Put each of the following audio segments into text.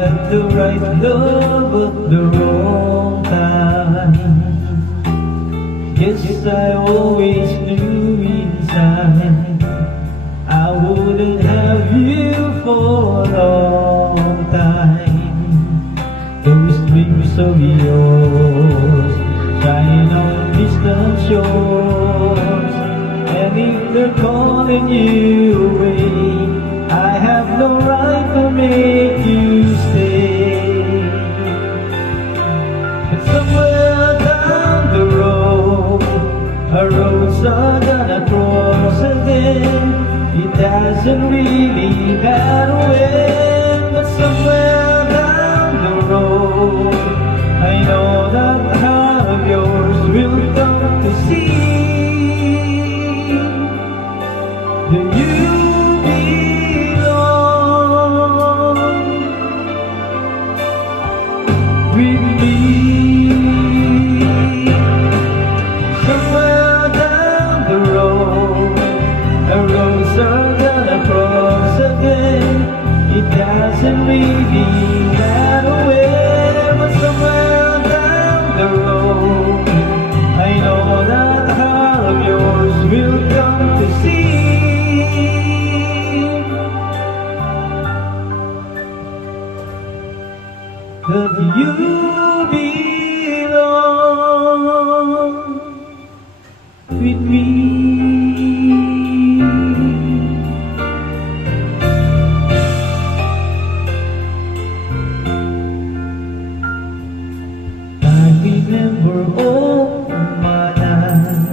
had the right love at the wrong time. Yes, I always knew inside I wouldn't have you for a long time. Those dreams of yours shine on distant shores, and if they're calling you away, I have no right to make you stay. But somewhere down the road, a road's are gonna cross again. It doesn't really matter when, but somewhere down the road, I know that the heart of yours will come to see that you belong with me. Somewhere down the road, the roads are gonna cross again. It doesn't really matter where, but somewhere down the road, I know that the heart of yours will come to see that you belong with me. I remember all my life,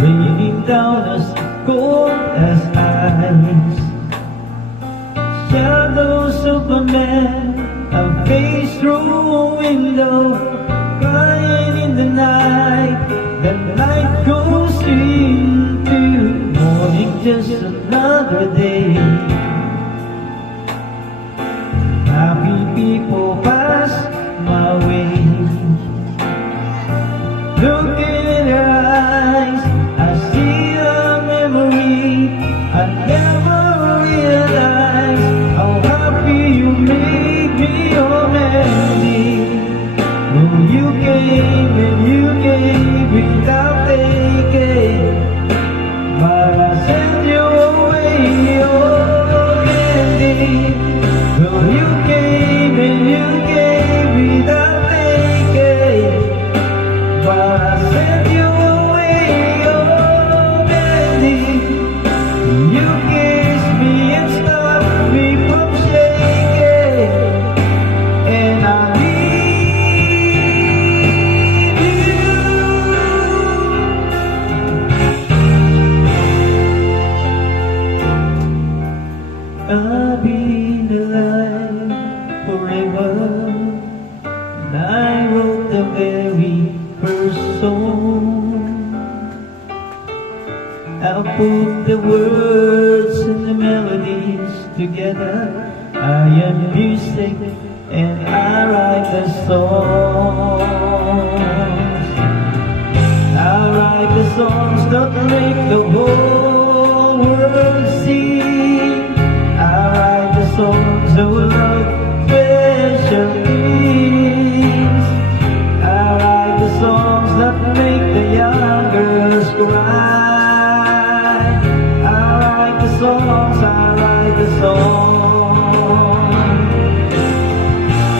raining down as cold as ice. Shadows of a man, a face through a window, crying in the night. The night goes into morning, just another day. Happy people pass my way, looking in their eyes, I see a memory. I never realized how happy you made me your melody. Oh, you came and you gave without taking, but I sent you away, oh candy. Oh, you came and you gave without taking, but I sent you away, oh candy. You kissed me and stopped me from shaking, and I need you. I've been alive forever, and I wrote the very first song. I put the words and the melodies together. I am music and I write the songs. I write the songs that make the whole world sing. I write the songs of love, special things. I write the songs that make the young girls cry. I write the songs, I write the songs.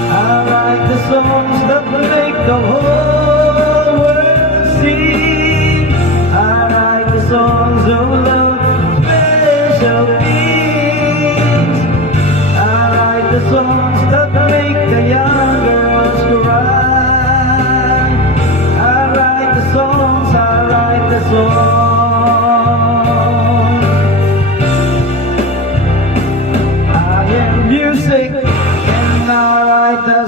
I write the songs that make the whole world sing. I write the songs of love, special things. I write the songs that make the young girls cry. I write the songs, I write the songs. I am music and I write the